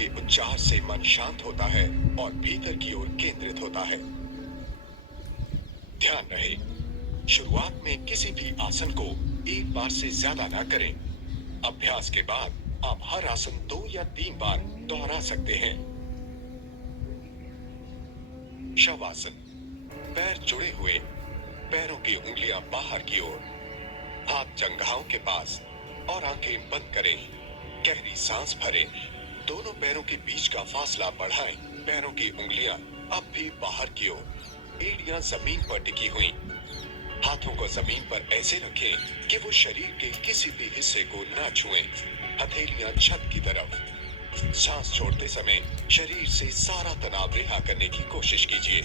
के उच्चार से मन शांत होता है और भीतर की ओर केंद्रित होता है। ध्यान रहे, शुरुआत में किसी भी आसन को एक बार से ज्यादा ना करें। अभ्यास के बाद आप हर आसन 2 या 3 बार दोहरा सकते हैं। शवासन, पैर जुड़े हुए, पैरों की उंगलियां बाहर की ओर, हाथ जंघाओं के पास और आंखें बंद करें। गहरी सांस भरें। दोनों पैरों के बीच का फासला बढ़ाएं। पैरों की उंगलियां अब भी बाहर की ओर, एड़ियां जमीन पर टिकी हुई। हाथों को जमीन पर ऐसे रखें कि वो शरीर के किसी भी हिस्से को ना छुएं। हथेलियां छत की तरफ। सांस छोड़ते समय शरीर से सारा तनाव रिहा करने की कोशिश कीजिए।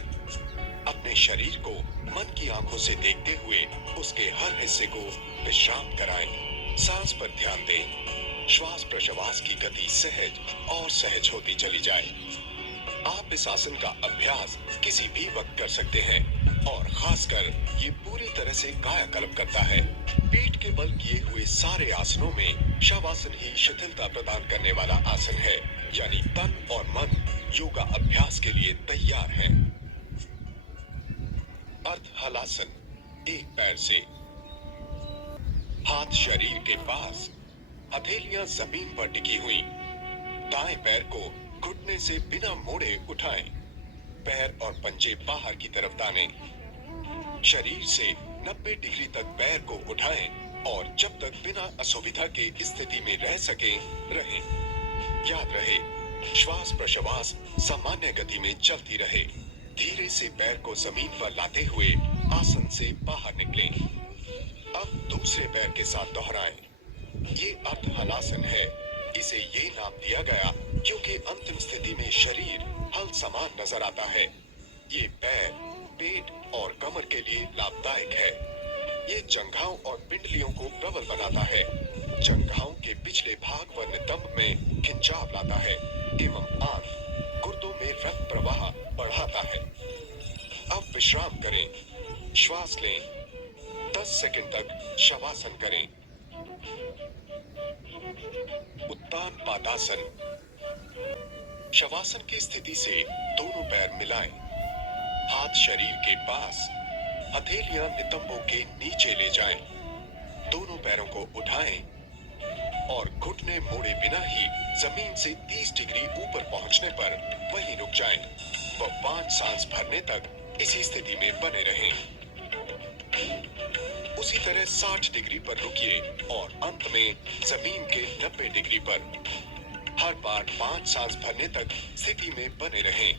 अपने शरीर को मन की आंखों से देखते हुए उसके हर हिस्से को विश्राम कराएं। सांस पर ध्यान दें। श्वास प्रश्वास की गति सहज और सहज होती चली जाए। आप इस आसन का अभ्यास किसी भी वक्त कर सकते हैं और खासकर ये पूरी तरह से कायाकल्प करता है। पेट के बल किए हुए सारे आसनों में शवासन ही शिथिलता प्रदान करने वाला आसन है, यानी तन और मन योगा अभ्यास के लिए तैयार हैं। अर्ध हलासन, एक पैर से, हाथ शरीर के पास, हथेलियां जमीन पर टिकी हुई। दाएं पैर को घुटने से बिना मोड़े उठाएं। पैर और पंजे बाहर की तरफ तानें। शरीर से 90 डिग्री तक पैर को उठाएं और जब तक बिना असुविधा के स्थिति में रह सकें, रहें। याद रहे, श्वास प्रश्वास सामान्य गति में चलती रहे। धीरे से पैर को जमीन पर लाते हुए आसन से बाहर निकलें। अब दूसरे पैर के साथ दोहराएं। ये अर्ध हलासन है। इसे ये नाम दिया गया क्योंकि अंतिम स्थिति में शरीर हल समान नजर आता है। ये पैर, पेट और कमर के लिए लाभदायक है। ये जंघाओं और पिंडलियों को प्रबल बनाता है। जंघाओं के पिछले भाग व नितंब में खिंचाव लाता है एवं आंत, गुर्दों में रक्त प्रवाह बढ़ाता है। अब विश्राम करें। श्वास लें। 10 सेकंड तक शवासन करें। उत्तान पादासन। शवासन की स्थिति से दोनों पैर मिलाएं। हाथ शरीर के पास, हथेलियां नितंबों के नीचे ले जाएं। दोनों पैरों को उठाएं और घुटने मोड़े बिना ही जमीन से 30 डिग्री ऊपर पहुंचने पर वहीं रुक जाएं। व 5 सांस भरने तक इसी स्थिति में बने रहें। उसी तरह 60 डिग्री पर रुकिए और अंत में जमीन के 90 डिग्री पर। हर बार 5 सांस भरने तक स्थिति में बने रहें।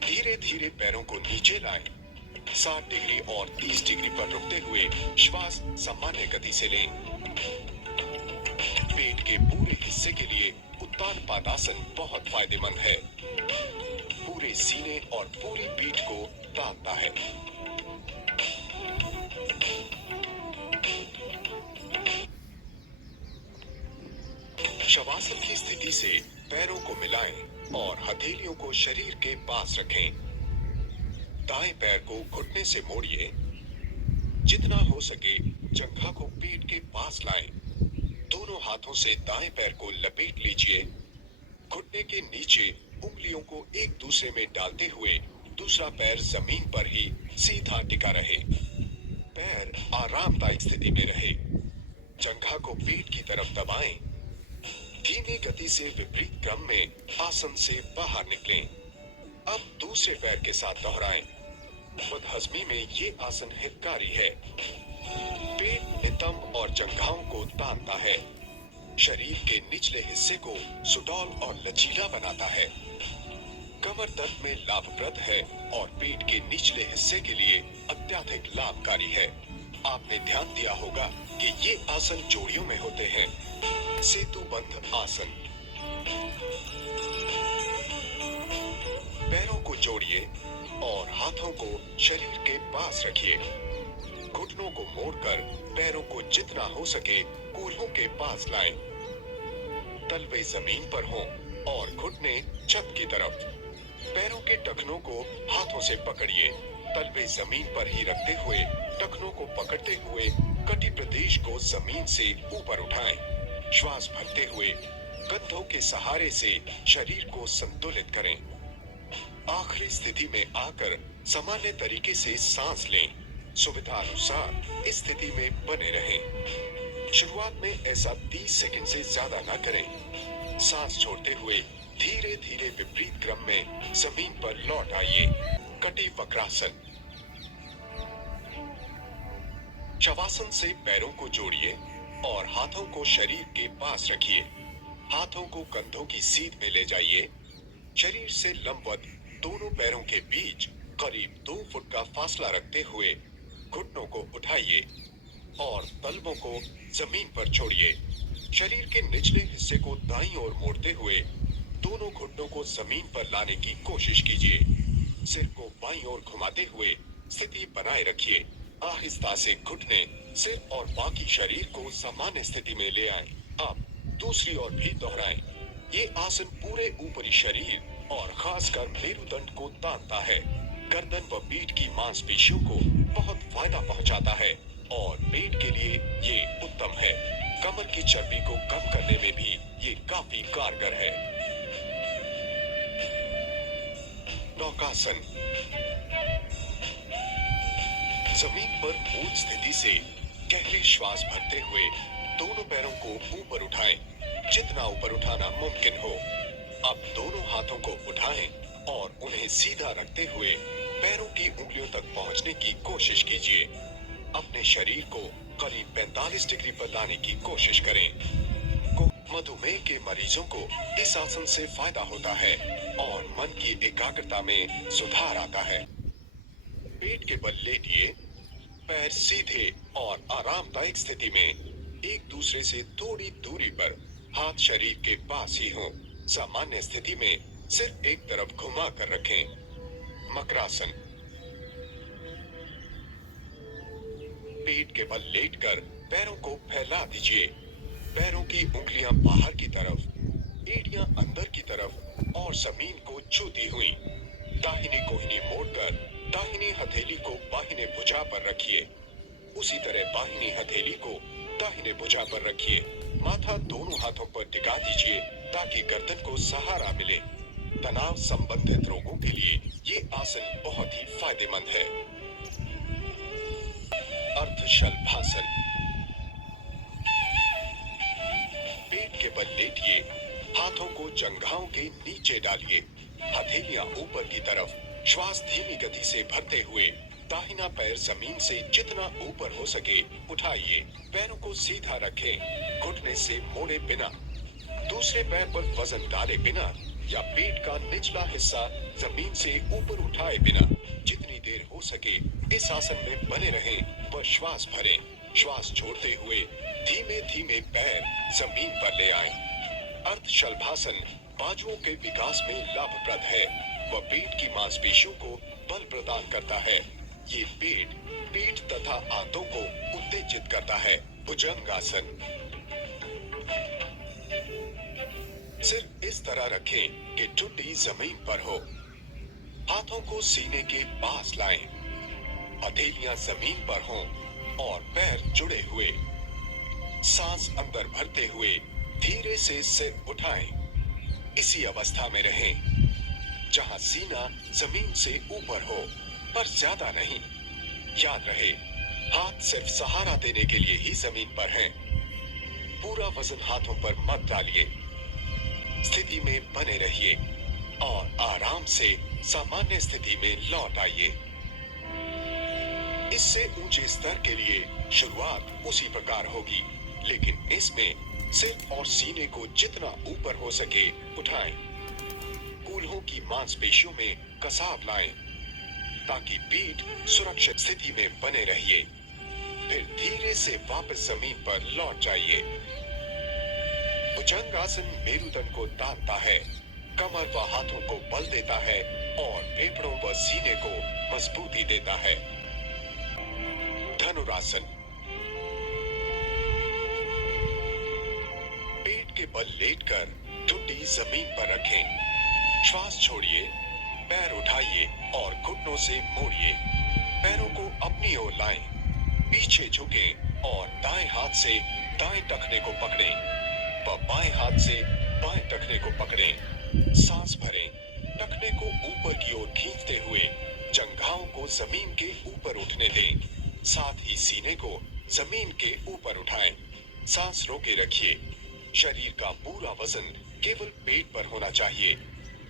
धीरे धीरे पैरों को नीचे लाएं। 60 डिग्री और 30 डिग्री पर रुकते हुए श्वास सामान्य गति से लें। पेट के पूरे हिस्से के लिए उत्तान पादासन बहुत फायदेमंद है। पूरे सीने और पूरी पीठ को तानता है। शवासन की स्थिति से पैरों को मिलाएं और हथेलियों को शरीर के पास रखें। दाएं पैर को घुटने से मोड़िए। जितना हो सके जंघा को पेट के पास लाएं। दोनों हाथों से दाएं पैर को लपेट लीजिए। घुटने के नीचे उंगलियों को एक दूसरे में डालते हुए दूसरा पैर जमीन पर ही सीधा टिका रहे। पैर आरामदायक स्थिति में रहे। जंघा को पेट की तरफ दबाएं। धीमी गति से विपरीत क्रम में आसन से बाहर निकलें। अब दूसरे पैर के साथ दोहराएं। बदहजमी में ये आसन हितकारी है। पेट, नितंब और जंघाओं को तानता है। शरीर के निचले हिस्से को सुडौल और लचीला बनाता है। कमर दर्द में लाभप्रद है और पेट के निचले हिस्से के लिए अत्यधिक लाभकारी है। आपने ध्यान दिया होगा कि ये आसन जोड़ियों में होते हैं। सेतुबंध आसन। पैरों को जोड़िए और हाथों को शरीर के पास रखिए। घुटनों को मोड़कर पैरों को जितना हो सके कूल्हों के पास लाएं। तलवे जमीन पर हों और घुटने छत की तरफ। पैरों के टखनों को हाथों से पकड़िए। तलवे जमीन पर ही रखते हुए टखनों को पकड़ते हुए कटी प्रदेश को जमीन से ऊपर उठाएं। श्वास भरते हुए कंधों के सहारे से शरीर को संतुलित करें। आखिरी स्थिति में आकर सामान्य तरीके से सांस लें। सुविधा अनुसार इस स्थिति में बने रहें। शुरुआत में ऐसा 30 सेकंड से ज्यादा ना करें। सांस छोड़ते हुए धीरे धीरे विपरीत क्रम में जमीन पर लौट आइए। कटी वक्रासन। शवासन से पैरों को जोड़िए और हाथों को शरीर के पास रखिए। हाथों को कंधों की सीध में ले जाइए। शरीर से लंबवत दोनों पैरों के बीच करीब 2 फुट का फासला रखते हुए घुटनों को उठाइए और तलवों को जमीन पर छोड़िए। शरीर के निचले हिस्से को दाईं ओर मोड़ते हुए दोनों घुटनों को जमीन पर लाने की कोशिश कीजिए। सिर को बाईं ओर घुमाते हुए स्थिति बनाए रखिए। आहिस्ता से घुटने, सिर और बाकी शरीर को सामान्य स्थिति में ले आएं। अब दूसरी ओर भी दोहराएं। ये आसन पूरे ऊपरी शरीर और खासकर मेरुदंड को तानता है। गर्दन व पीठ की मांसपेशियों को बहुत फायदा पहुंचाता है और पेट के लिए ये उत्तम है। कमर की चर्बी को कम करने में भी ये काफी कारगर है। नौकासन। जमीन पर मूल स्थिति से गहरी श्वास भरते हुए दोनों पैरों को ऊपर उठाएं, जितना ऊपर उठाना मुमकिन हो। अब दोनों हाथों को उठाएं और उन्हें सीधा रखते हुए पैरों की उंगलियों तक पहुंचने की कोशिश कीजिए। अपने शरीर को करीब 45 डिग्री पर लाने की कोशिश करें। मधुमेह के मरीजों को इस आसन से फायदा होता है और मन की एकाग्रता में सुधार आता है। पेट के बल लेटिए। पैर सीधे और आरामदायक स्थिति में एक दूसरे से थोड़ी दूरी पर, हाथ शरीर के पास ही हों। सामान्य स्थिति में सिर्फ एक तरफ घुमा कर रखें। मकरासन। पेट के बल लेटकर पैरों को फैला दीजिए। पैरों की उंगलियां बाहर की तरफ, एड़ियां अंदर की तरफ और जमीन को छूती हुई। दाहिनी कोहनी मोड़कर दाहिनी हथेली को बाहिने भुजा पर रखिए। उसी तरह बाहिनी हथेली को दाहिने भुजा पर रखिए। माथा दोनों हाथों पर टिका दीजिए ताकि गर्दन को सहारा मिले। तनाव संबंधित रोगों के लिए ये आसन बहुत ही फायदेमंद है। अर्धशलभासन। पेट के बल लेटिए। हाथों को जंघाओं के नीचे डालिए। हथेलियां ऊपर की तरफ। श्वास धीमी गति से भरते हुए दाहिना पैर जमीन से जितना ऊपर हो सके उठाइए। पैरों को सीधा रखें, घुटने से मोड़े बिना। दूसरे पैर पर वजन डाले बिना या पेट का निचला हिस्सा जमीन से ऊपर उठाए बिना जितनी देर हो सके इस आसन में बने रहें व श्वास भरें। श्वास छोड़ते हुए धीमे धीमे पैर जमीन पर ले आएं। अर्धशलभासन बाजुओं के विकास में लाभप्रद है व पेट की मांसपेशियों को बल प्रदान करता है। ये पेट, पीठ तथा आंतों को उत्तेजित करता है। भुजंगासन। सिर्फ इस तरह रखें कि ठुड्डी जमीन पर हो। हाथों को सीने के पास लाएं। हथेलियां जमीन पर हों और पैर जुड़े हुए। सांस अंदर भरते हुए धीरे से सिर उठाएं। इसी अवस्था में रहें जहां सीना जमीन से ऊपर हो, पर ज्यादा नहीं। याद रहे, हाथ सिर्फ सहारा देने के लिए ही जमीन पर हैं। पूरा वजन हाथों पर मत डालिए। स्थिति में बने रहिए और आराम से सामान्य स्थिति में लौट आइए। इससे ऊंचे स्तर के लिए शुरुआत उसी प्रकार होगी, लेकिन इसमें सिर और सीने को जितना ऊपर हो सके उठाएं। कूल्हों की मांसपेशियों में कसाव लाएं ताकि पीठ सुरक्षित स्थिति में बने रहिए। फिर धीरे से वापस जमीन पर लौट जाइए। भुजंगासन मेरुदंड को तानता है, कमर व हाथों को बल देता है और फेफड़ों व सीने को मजबूती देता है। धनुरासन। पेट के बल लेटकर ठुड्डी जमीन पर रखें। श्वास छोड़िए, पैर उठाइए और घुटनों से मोड़िए। पैरों को अपनी ओर लाएं, पीछे झुकें और दाएं हाथ से दाएं टखने को पकड़ें व बाएं हाथ से बाएं टखने को पकड़ें, सांस भरें, टखने को ऊपर की ओर खींचते हुए जंघाओं को जमीन के ऊपर उठने दें। साथ ही सीने को जमीन के ऊपर उठाएं। सांस रोके रखिए। शरीर का पूरा वजन केवल पेट पर होना चाहिए।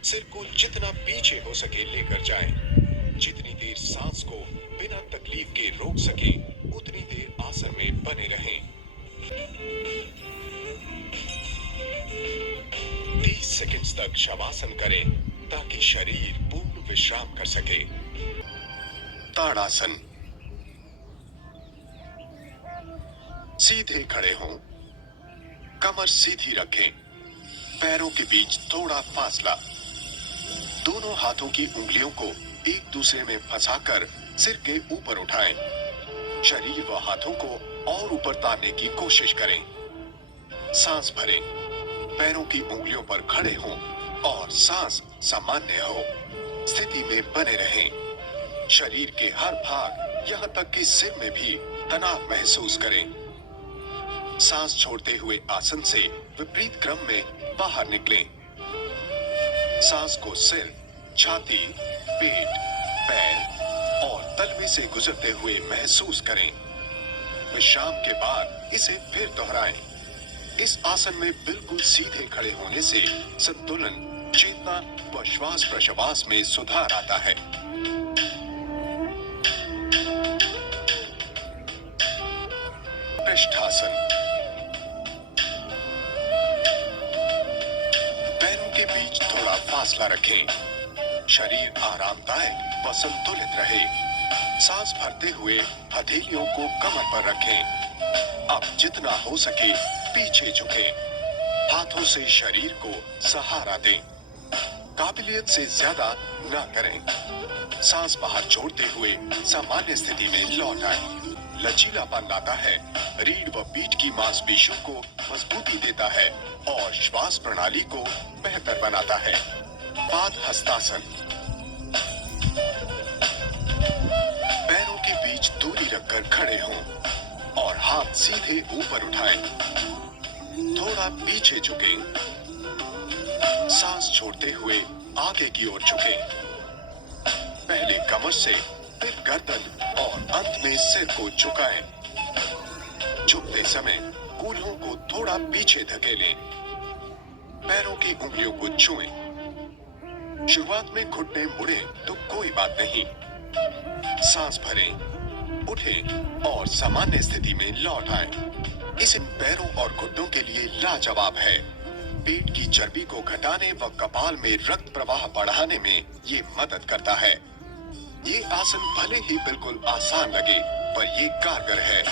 सिर को जितना पीछे हो सके लेकर जाएं। जितनी देर सांस को बिना तकलीफ के रोक सके उतनी देर आसन में बने रहें। 30 सेकंड्स तक शवासन करें ताकि शरीर पूर्ण विश्राम कर सके। ताड़ासन। सीधे खड़े हों, कमर सीधी रखें, पैरों के बीच थोड़ा फासला। दोनों हाथों की उंगलियों को एक दूसरे में फंसाकर सिर के ऊपर उठाएं। शरीर व हाथों को और ऊपर तारने की कोशिश करें। सांस भरें, पैरों की उंगलियों पर खड़े हों और सांस सामान्य हो स्थिति में बने रहें। शरीर के हर भाग यहां तक कि सिर में भी तनाव महसूस करें। सांस छोड़ते हुए आसन से विपरीत क्रम में बाहर निकलें। सांस को सिर, छाती, पेट, पैर और तलवे से गुजरते हुए महसूस करें। विश्राम के बाद इसे फिर दोहराएं। इस आसन में बिल्कुल सीधे खड़े होने से संतुलन, चेतना व श्वास प्रश्वास में सुधार आता है। पृष्ठासन। पैरों के बीच थोड़ा फासला रखें। शरीर आरामदायक व संतुलित रहे। सांस भरते हुए हथेलियों को कमर पर रखें। अब जितना हो सके पीछे झुकें। हाथों से शरीर को सहारा दें। काबिलियत से ज्यादा न करें। सांस बाहर छोड़ते हुए सामान्य स्थिति में लौट आए। लचीलापन लाता है, रीढ़ व पीठ की मांसपेशियों को मजबूती देता है और श्वास प्रणाली को बेहतर बनाता है। पाद हस्तासन। पैरों के बीच दूरी रखकर खड़े हों और हाथ सीधे ऊपर उठाएं। थोड़ा पीछे झुकें। सांस छोड़ते हुए आगे की ओर झुकें। पहले कमर से, फिर गर्दन और अंत में सिर को झुकाएं। झुकते समय कूल्हों को थोड़ा पीछे धकेलें। पैरों की उंगलियों को छुएं। शुरुआत में घुटने मुड़े तो कोई बात नहीं। सांस भरें, उठें और सामान्य स्थिति में लौट आएं। इसे पैरों और घुटनों के लिए लाजवाब है। पेट की चर्बी को घटाने व कपाल में रक्त प्रवाह बढ़ाने में ये मदद करता है। ये आसन भले ही बिल्कुल आसान लगे, पर ये कारगर है।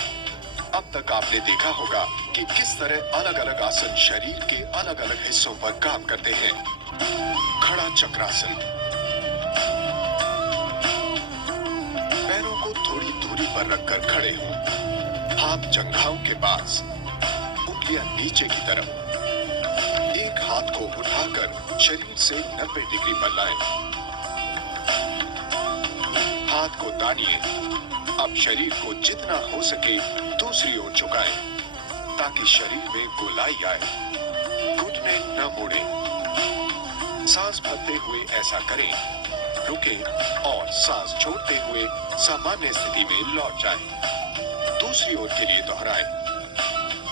अब तक आपने देखा होगा कि किस तरह अलग अलग आसन शरीर के अलग अलग हिस्सों पर काम करते हैं। खड़ा चक्रासन। पैरों को थोड़ी दूरी पर रखकर खड़े हों। हाथ जंघाओं के पास, उंगलियां नीचे की तरफ। एक हाथ को उठाकर शरीर से 90 डिग्री पर लाएं। हाथ को तानिए। अब शरीर को जितना हो सके दूसरी ओर झुकाएं ताकि शरीर में गोलाई आए। घुटने न मोड़ें। सांस भरते हुए ऐसा करें। रुकें और सांस छोड़ते हुए सामान्य स्थिति में लौट जाएं। दूसरी ओर के लिए दोहराएं।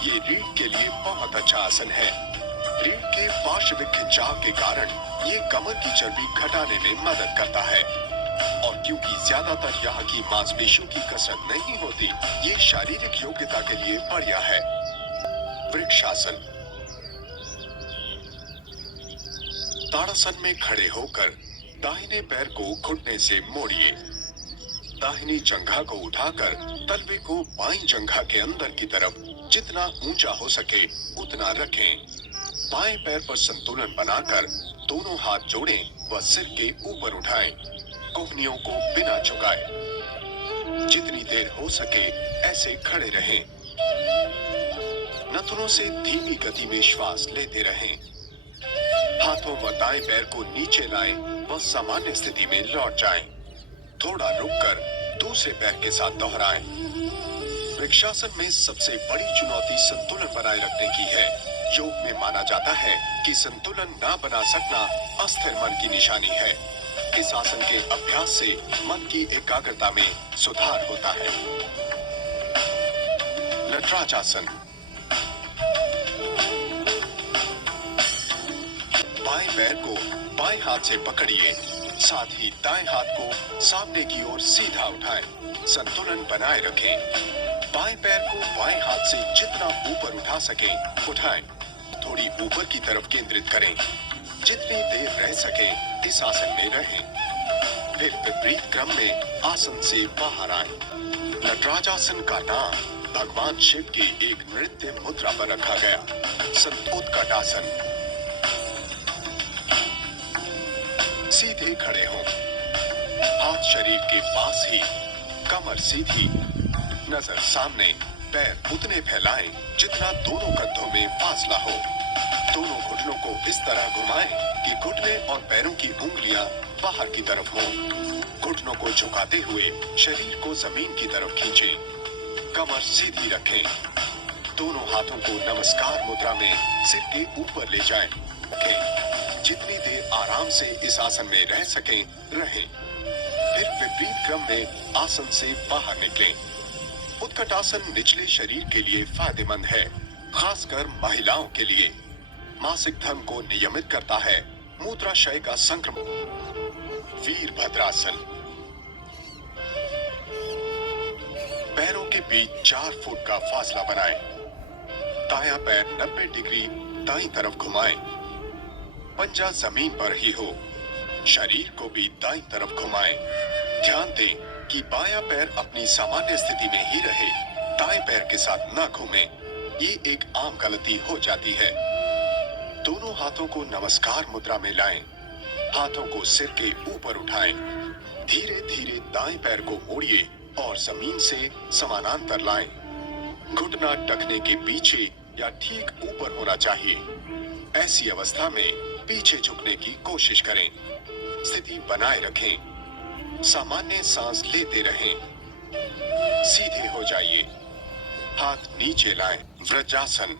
ये रीढ़ के लिए बहुत अच्छा आसन है। रीढ़ के पार्श्विक खिंचाव के कारण ये कमर की चर्बी घटाने में मदद करता है और क्योंकि ज्यादातर यहाँ की मांसपेशियों की कसरत नहीं होती, ये शारीरिक योग्यता के लिए बढ़िया है। वृक्षासन। ताड़ासन में खड़े होकर दाहिने पैर को घुटने से मोड़िए। दाहिनी जंघा को उठाकर तलवे को बाईं जंघा के अंदर की तरफ जितना ऊंचा हो सके उतना रखें। बाएं पैर पर संतुलन बनाकर दोनों हाथ जोड़ें व सिर के ऊपर उठाएं। कोहनियों को बिना झुकाए। जितनी देर हो सके ऐसे खड़े रहें। नथुनों से धीमी गति में श्वास लेते रहें। हाथों व दाएं पैर को नीचे लाएं व सामान्य स्थिति में लौट जाएं। थोड़ा रुककर दूसरे पैर के साथ दोहराएं। वृक्षासन में सबसे बड़ी चुनौती संतुलन बनाए रखने की है। योग में माना जाता है कि संतुलन ना बना सकना अस्थिर मन की निशानी है। इस आसन के अभ्यास से मन की एकाग्रता में सुधार होता है। नटराज आसन। बाएं पैर को बाएं हाथ से पकड़िए, साथ ही दाएं हाथ को सामने की ओर सीधा उठाएं। संतुलन बनाए रखें। बाएं पैर को बाएं हाथ से जितना ऊपर उठा सकें उठाएं। थोड़ी ऊपर की तरफ केंद्रित करें। जितनी देर रह सकें इस आसन में रहें। फिर विपरीत क्रम में आसन से बाहर आएं। नटराज आसन का नाम भगवान शिव की एक नृत्य मुद्रा पर रखा गया। उत्कट आसन। सीधे खड़े हों। हाथ शरीर के पास ही, कमर सीधी, नजर सामने, पैर उतने फैलाएं जितना दोनों कंधों में फासला हो। दोनों घुटनों को इस तरह घुमाएं कि घुटने और पैरों की उंगलियां बाहर की तरफ हों। घुटनों को झुकाते हुए शरीर को जमीन की तरफ खींचें। कमर सीधी रखें। दोनों हाथों को नमस्कार मुद्रा में सिर के ऊपर ले जाएं। जितनी देर आराम से इस आसन में रह सकें रहें। फिर विपरीत क्रम में आसन से बाहर निकलें। उत्कट आसन निचले शरीर के लिए फायदेमंद है, खासकर महिलाओं के लिए। मासिक धर्म को नियमित करता है। मूत्राशय का संक्रमण। वीरभद्रासन। पैरों के बीच 4 फुट का फासला बनाएं। दायां पैर 90 डिग्री दाईं तरफ घुमाएं। पंजा जमीन पर ही हो। शरीर को भी दाईं तरफ घुमाएं। ध्यान दें कि बायां पैर अपनी सामान्य स्थिति में ही रहे, दाएं पैर के साथ न घूमे। ये एक आम गलती हो जाती है। दोनों हाथों को नमस्कार मुद्रा में लाएं। हाथों को सिर के ऊपर उठाएं। धीरे धीरे दाएं पैर को मोड़िए और जमीन से समानांतर लाएं। घुटना टखने के पीछे या ठीक ऊपर होना चाहिए। ऐसी अवस्था में पीछे झुकने की कोशिश करें। स्थिति बनाए रखें। सामान्य सांस लेते रहें। सीधे हो जाइए। हाथ नीचे लाएं। वज्रासन।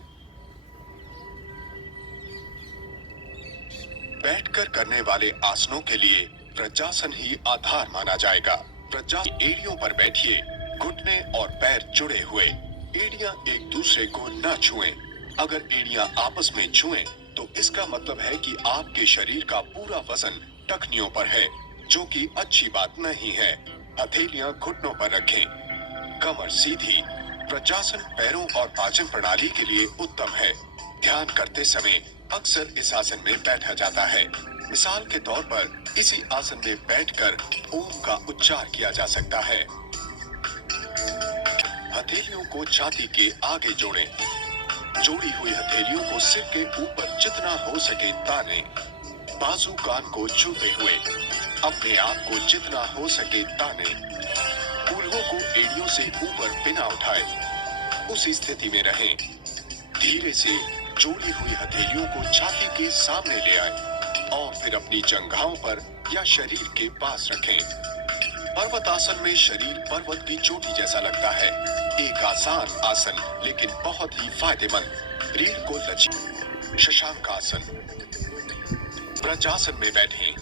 बैठकर करने वाले आसनों के लिए वज्रासन ही आधार माना जाएगा। वज्रासन एड़ियों पर बैठिए, घुटने और पैर जुड़े हुए। एड़ियां एक दूसरे को न छुएं। अगर एड़ियां आपस में छुएं तो इसका मतलब है कि आपके शरीर का पूरा वजन टखनियों पर है, जो कि अच्छी बात नहीं है। हथेलियां घुटनों पर रखें। कमर सीधी। वज्रासन पैरों और पाचन प्रणाली के लिए उत्तम है। ध्यान करते समय अक्सर इस आसन में बैठा जाता है। मिसाल के तौर पर इसी आसन में बैठकर ओम का उच्चार किया जा सकता है। हथेलियों को छाती के आगे जोड़ें। जोड़ी हुई हथेलियों को सिर के ऊपर जितना हो सके ताने। बाजू कान को छूते हुए अपने आप को जितना हो सके ताने। कूल्हों को एड़ियों से ऊपर बिना उठाए उसी स्थिति में रहें। धीरे से जोड़ी हुई हथेलियों को छाती के सामने ले आए और फिर अपनी जंघाओं पर या शरीर के पास रखें। पर्वतासन में शरीर पर्वत की चोटी जैसा लगता है। एक आसान आसन लेकिन बहुत ही फायदेमंद। रीढ़ को लचीला। शशांक आसन। वज्रासन में बैठें।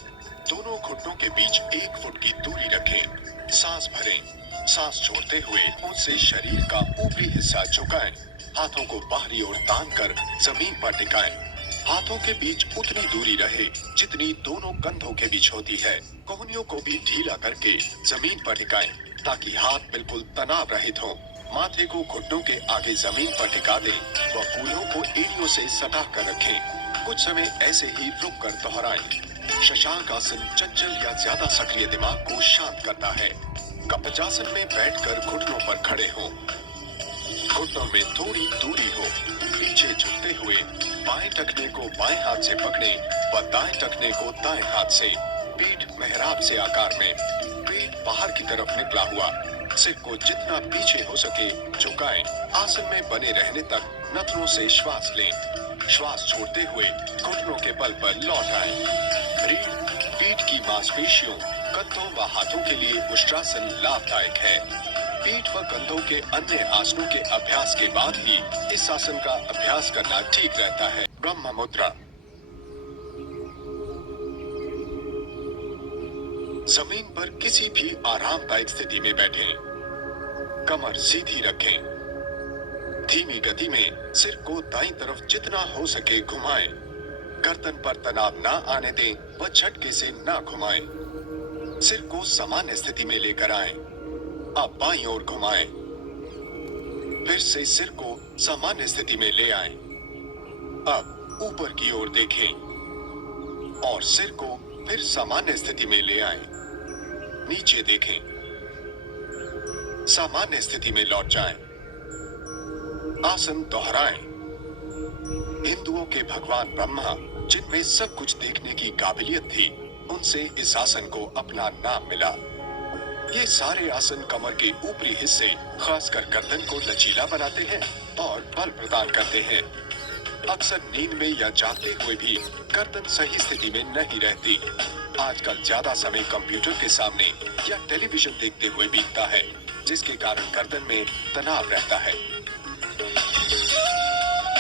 दोनों घुटनों के बीच 1 फुट की दूरी रखें। सांस भरें। सांस छोड़ते हुए उनसे शरीर का ऊपरी हिस्सा झुकाएं। हाथों को बाहरी ओर तान कर जमीन पर टिकाएं। हाथों के बीच उतनी दूरी रहे जितनी दोनों कंधों के बीच होती है। कोहनियों को भी ढीला करके जमीन पर टिकाएं ताकि हाथ बिल्कुल तनाव रहित हों। माथे को घुटनों के आगे जमीन पर टिका दें व कूल्हों को एड़ियों से सटा कर रखें। कुछ समय ऐसे ही रुक कर दोहराएं। शशांक आसन चंचल या ज्यादा सक्रिय दिमाग को शांत करता है। कवचासन में बैठकर घुटनों पर खड़े हों। घुटनों में थोड़ी दूरी हो। पीछे झुकते हुए बाएं टखने को बाएं हाथ से पकड़ें व दाएं टखने को दाएं हाथ से। पीठ मेहराब से आकार में। पेट बाहर की तरफ निकला हुआ। सिर को जितना पीछे हो सके झुकाएं। आसन में बने रहने तक नथनों से श्वास लें। श्वास छोड़ते हुए घुटनों के बल पर लौट आएं। रीढ़, पीठ की मांसपेशियों, कंधों व हाथों के लिए उष्ट्रासन लाभदायक है। पीठ व कंधों के अन्य आसनों के अभ्यास के बाद ही इस आसन का अभ्यास करना ठीक रहता है। ब्रह्म मुद्रा। जमीन पर किसी भी आरामदायक स्थिति में बैठें, कमर सीधी रखें, धीमी गति में सिर को दाईं तरफ जितना हो सके घुमाएं, गर्दन पर तनाव ना आने दें व झटके से ना घुमाएं, सिर को सामान्य स्थिति में लेकर आएं, अब बाईं ओर घुमाएं, फिर से सिर को सामान्य स्थिति में ले आएं, अब ऊपर की ओर देखें और सिर को फिर सामान्य स्थिति में ले आएं, नीचे देखें, सामान्य स्थिति में लौट जाएं, आसन दोहराएं। हिंदुओं के भगवान ब्रह्मा, जिनमें सब कुछ देखने की काबिलियत थी, उनसे इस आसन को अपना नाम मिला। ये सारे आसन कमर के ऊपरी हिस्से, खासकर गर्दन को लचीला बनाते हैं और बल प्रदान करते हैं। अक्सर नींद में या जागते हुए भी गर्दन सही स्थिति में नहीं रहती। आजकल ज्यादा समय कंप्यूटर के सामने या टेलीविजन देखते हुए बीतता है, जिसके कारण गर्दन में तनाव रहता है।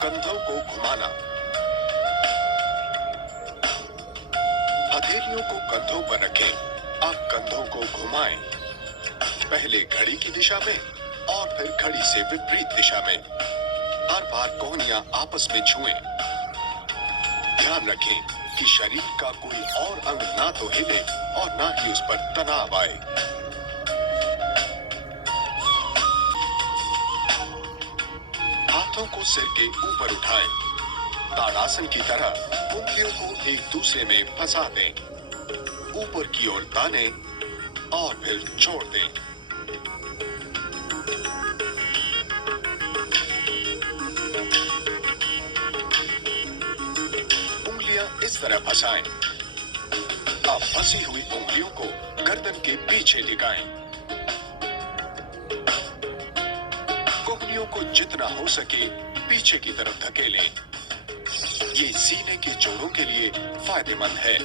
कंधों को घुमाना। हथेलियों को कंधों पर रखें, अब कंधों को घुमाएं, पहले घड़ी की दिशा में और फिर घड़ी से विपरीत दिशा में। हर बार कोहनियां आपस में छुएं। ध्यान रखें कि शरीर का कोई और अंग ना तो हिले और ना ही उस पर तनाव आए। हाथों को सिर के ऊपर उठाएं, ताड़ासन की तरह उंगलियों को एक दूसरे में फंसा दें, ऊपर की ओर ताने और फिर छोड़ दें। उंगलियां इस तरह फंसाएं। अब फंसी हुई उंगलियों को गर्दन के पीछे टिकाएं। कोहनियों को जितना हो सके पीछे की तरफ धकेलें। ये सीने के जोड़ों के लिए फायदेमंद है।